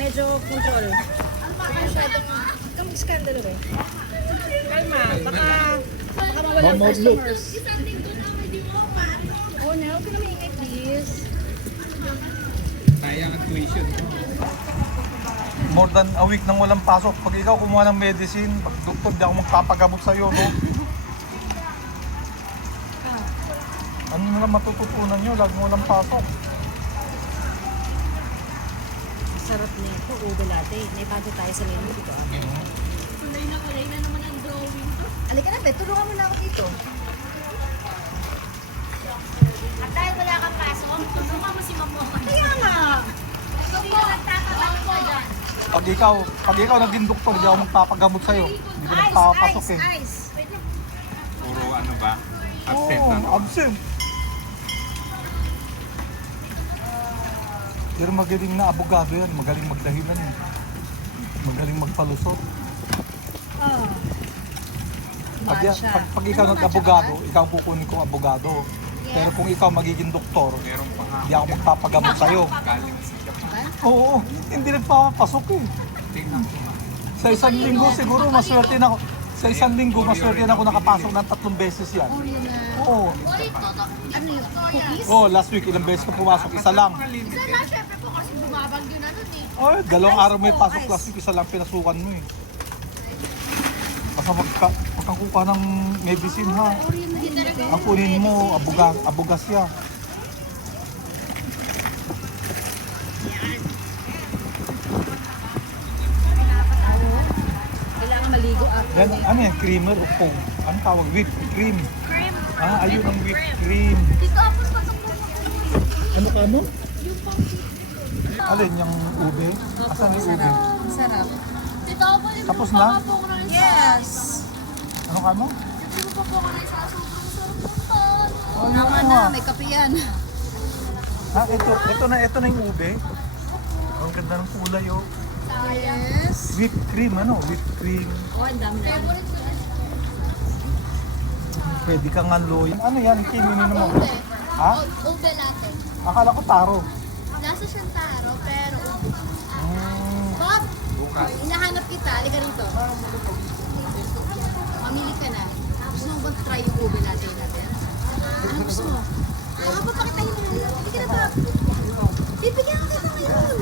medyo control. Huwag masyadong, huwag kang mag-scandalo eh. Kalma, baka mawala ang customers. Oh no, huwag ka na maingay please. Sayang ang tuition. More than a week nang walang pasok. Pag ikaw kumuha ng medicine, pag doktor, di ako magpapagamot sa'yo, no? Ano na lang matututunan nyo? Lagi mo walang pasok. Sarap nito, ube latte. May bago tayo sa menu dito. Kulay na naman ang drawing to. Halika na, Beth. Tulungan mo na ako dito. At dahil wala kang pasok, tulungan mo si Mamo. Kaya nga. Gusto ko nagtatabang ko dyan. Pag ikaw naging doktor, di ako magpapagamot sa'yo. Hindi ko nagpapasok eh. Ice. Puro ano ba? Absent na. Oo, absent. Pero magaling na abogado yan. Magaling magdahilan eh. Magaling magpalusot. Oh. Pag ikaw nag-abogado, ikaw kukunin kong abogado. Pero kung ikaw magiging doktor, Meron pa nga. di ako magpapagamot sa'yo. Galing sa Japan. Oo, hindi nagpapasok eh. Tingnan ko nga. Sa isang linggo siguro maswerte na ako. Sa isang linggo maswerte na ako nakapasok ng 3 beses yan. Oo. Ano yun? Cookies? Oh, last week ilang beses ko pumasok, isa lang. Isa na, syempre po kasi bumabagyo na nun eh. Oh, 2 araw may pasok last week, isa lang pinasukan mo eh. Basta magkakuha ng medicine ha. Ang kunin mo, abogasya. Kailangan maligo after. Yan, ano yan, creamer o foam? Ano tawag? Whipped cream. Cream. Ah, ayun ang whipped cream. Dito ako pasok mo. Ano ka mo? Alin yung ube? Asan yung ube? Ang sarap. Dito ako pa Tapos na? Yes! Ano ka mo? Dito pa po ako na isa. Sobrang sarap ng pan. Oo naman na, may kape yan. Ah, ito na yung ube. Ang ganda ng kulay oh. Yes. Whipped cream, ano? Whipped cream. Oh, ang dami na. Favorite ko na. Pwede kang aloy. Ano yan? Kininin mo. Ube. Ha? Ube natin. Akala ko taro. Nasa siyang taro, pero ube. Bob, Bukas. hinahanap kita. Halika rito. Mamili ka na. Gusto mo ba try yung ube natin? Ano gusto mo? Papakita yun. Halika na, Bob. Bibigyan ka kita ngayon.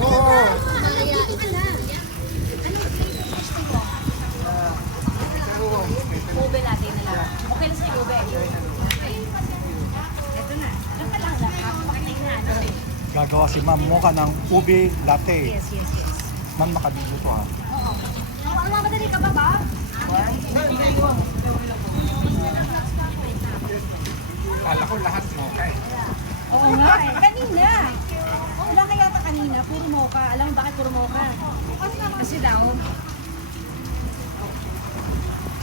Oo. Malayain. Ka na. Anong flavor gusto mo? Ube natin na lang. Okay lang sa'yo ube. Ito na. Ito pa lang. Papakita yun na. Ano? Gagawa si ma'am mo ka ng ube latte. Yes, yes, yes. Man makabilo to ha. Oo. Madali ka ba, Bob? Kala ko lahat mo kay. Oo nga eh. Kanina. Wala ka yata kanina. Puro mocha. Alam mo bakit puro mocha? Kasi daw,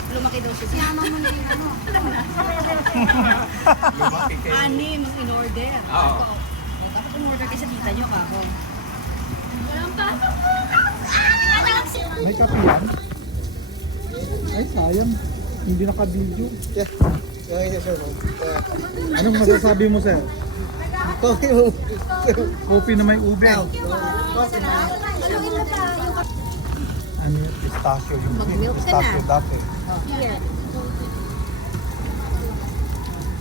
lumaki daw siya. Siyama mo na yung ano. Lumaki kayo. Anim ang in-order. Oo. Dapat in-order kayo sa tita nyo kako. Walang pasok po. May kape yan? Ay, sayang. Hindi nakabidyo. Anong masasabi mo, sir? Kopi na may ube. Ano yung pistachio? Yung Mag-milk ka pistachio na. dati. Here.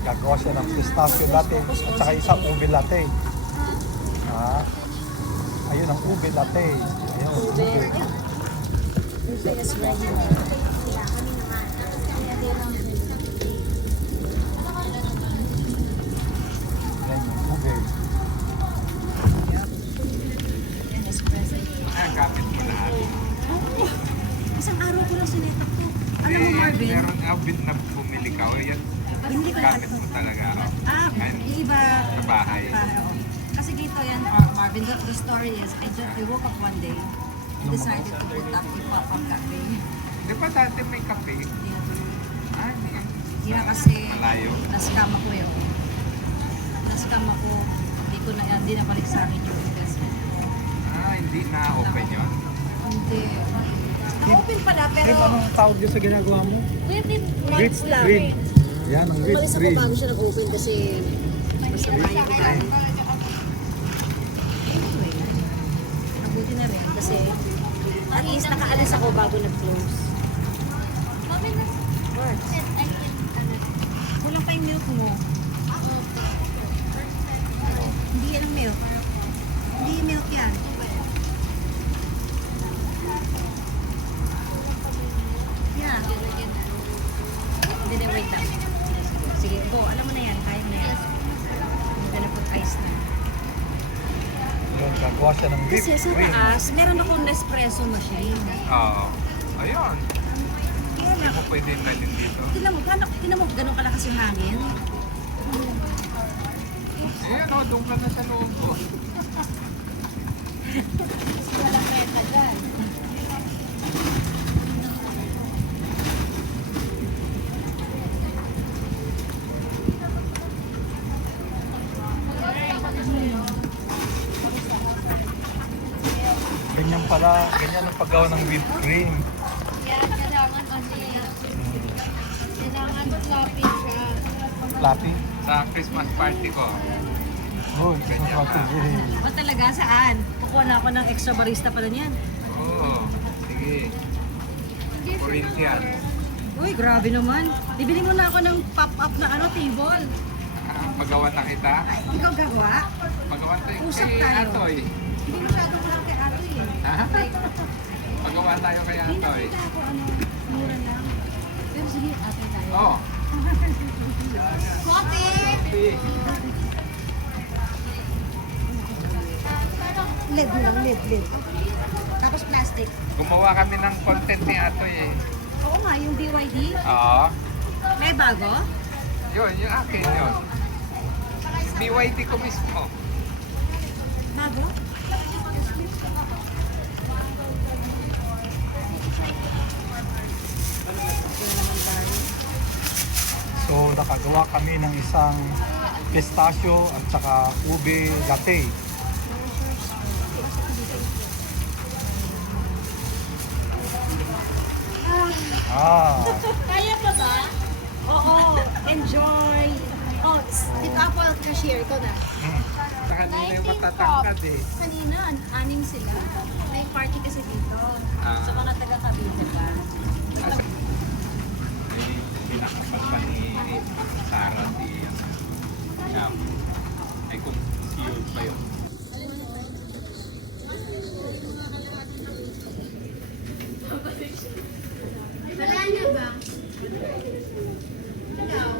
Gagawa siya ng pistachio dati. At saka isang ube latte. Ah. Ayun ang ube latte. Ayun, ube. Ube is regular. Yan yung ube. Yan, espresso. Ah, gamit mo lahat. Isang araw ko lang sinetak to. Alam mo, Eh, Marvin, meron na bumili ka o yan. hindi ko lahat Gamit to. mo talaga. Yung iba, Sa bahay. oo. Kasi dito yan, Marvin, the story is, I woke up one day, decided to put up yung pop-up cafe. Di ba dati may kape? Ah, hindi. Hindi na kasi, Malayo. na-scam ako eh. Na-scam ako, hindi na balik sa akin yung investment ko. Ah, hindi na-open yun? Hindi. Na-open pala, pero Tim, anong tawag yun sa ginagawa mo? within months lang. Green. Yan, ang whipped Umalis ako cream. bago siya nag-open kasi mas nakayo ko tayo. Anyway, At least nakaalis ako bago nag-close. Works. Kulang pa yung milk mo. Hindi yan ang milk. Hindi yung milk yan. Yeah. Hindi, wait lang. Sige, go. Alam mo na yan. Kaya mo na yan. I'm gonna put ice na. Yun, gagawa siya ng whipped Kasi sa cream. taas, meron akong Nespresso machine. Oo. Ayun. Kaya Hindi lang, mo pwede nalin dito. tinan mo, ganun kalakas yung hangin. Ayan o, doon ka na sa loob ko. Ganyan pala, ganyan ang paggawa ng whipped cream. Yan, kailangan kasi. Kailangan floppy siya. Flappy. Sa Christmas party ko. Oh, Christmas party. Yay. O talaga, saan? Kukuha na ako ng extra barista pala niyan. Oo. Sige. Corinthian. Uy, grabe naman. Bibili mo na ako ng pop-up na table. Pagawa na kita. Ikaw gagawa? Pagawa tayo Usap kay tayo. Atoy. Hindi masyadong lang kay Ate eh. Ha? Pagawa tayo kay Hindi Atoy. nakita ako mura lang. Pero sige, ate tayo. Oo. Coffee! Lid lang, lid. Tapos plastic. Gumawa kami ng content ni Atoy eh. Oo nga, yung BYD. Oo. May bago? Yun, yung akin yun. BYD ko mismo. Bago? So, nakagawa kami ng isang pistachio at saka ube latte. Kaya pa ba? Oo, enjoy. Oh, dito ako cashier ko na. Sa kanina yung matatangkad eh. Kanina, anim sila. May party kasi dito. Ah. Sa mga taga-Cavite ba? Pinakapal ni Sarah si ay kung si Yul pa yun. Wala na ba? Ikaw?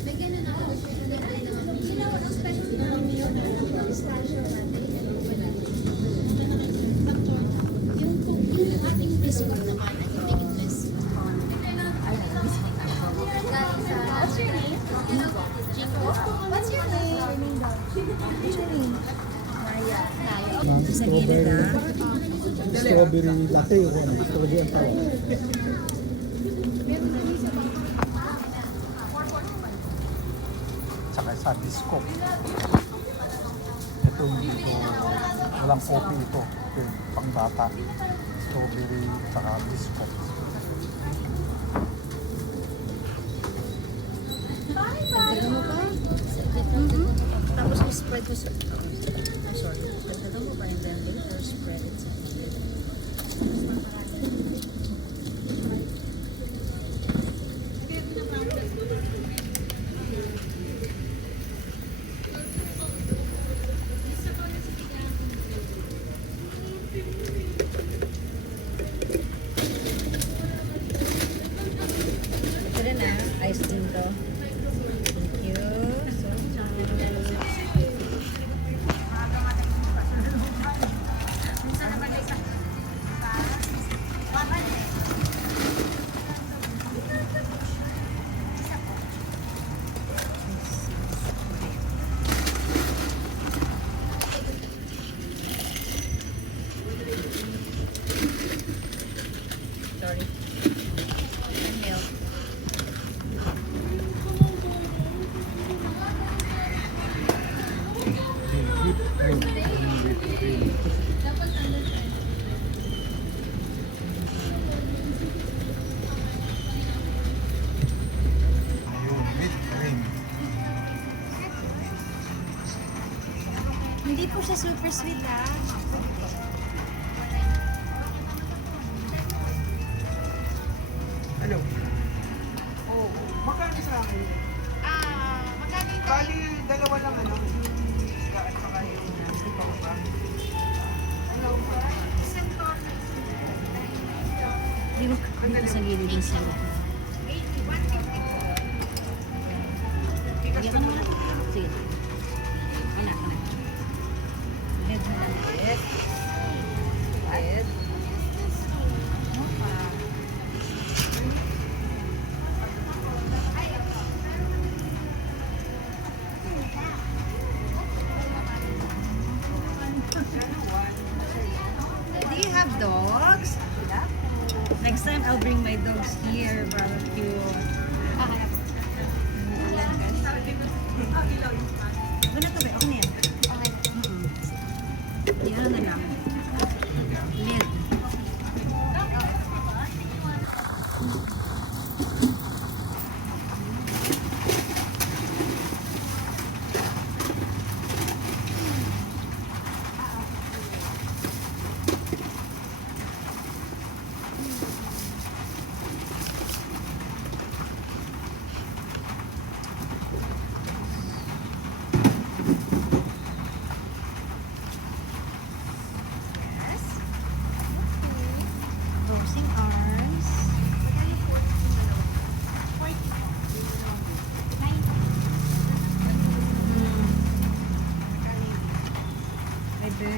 May ganun ako. Sinawa ng specialty namin yun. Pistachio natin. Yung ating biscuit naman, ang yung biscuit. What's your name? Jingo. What's your name? What's your name? Maya. Sa gilid ah. Strawberry latte. Strawberry ang tawag. Tsaka sa biscuit. Ito hindi ito, walang coffee ito. Ito yung pang bata. Strawberry tsaka biscuit. Dagdagan mo pa? Tapos i-spread ko sa... Oh, sorry. Dagdagan mo pa and then later spread it sa gilid. Ito na, ice cream to. Thank you so much. Sorry. And milk. Whipped cream. Whipped cream. Hindi po siya super sweet ah. Ano? Oo. Magkano sa akin? Magkano yung Bali, dalawa lang ano. Isda at saka yung ikaw ba? isang tono? Hindi mo dito sa gilid ng syrup. 80, 150 po. Bigyan ka naman. Sige. Anak. Lead na lang. Lead. Lead. Ano pa? Do you have dogs? Next time, I'll bring my dogs here, barbecue. Ano na to, be? Okay na yan. Yan na lang. Lid. Crossing arms. Pwede.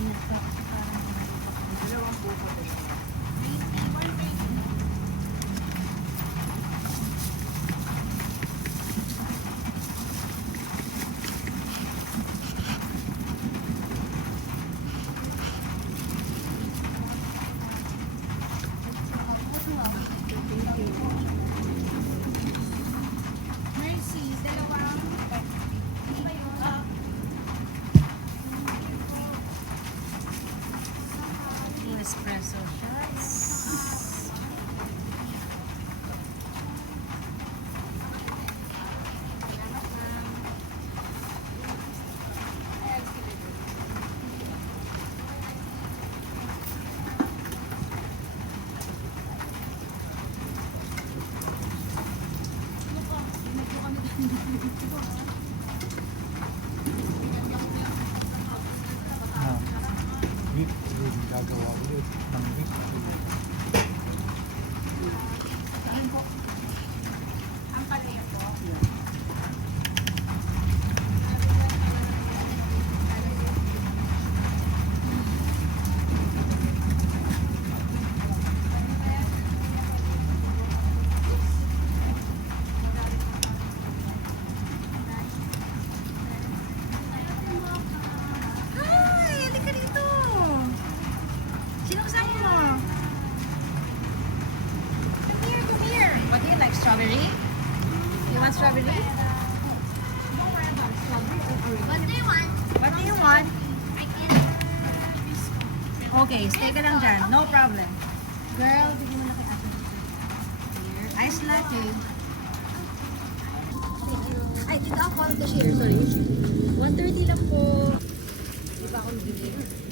Ingat ka. Dalawang buko din. Mercy, dalawang. Ano ba yun? Two espresso shots. Whip. Hindi gagawa ulit ng whip. Ang palaya po. Hi! Halika dito! Sino kasama mo? Come here, come here! What do you like? Strawberry? You want strawberry? What do you want? What do you want? I can. Okay, stay ka lang dyan. No problem. Girl, bigyan mo na kay ate. Here. Ice latte. Ay, dito ako to share, sorry. 130 lang po. Di ba ako nabili?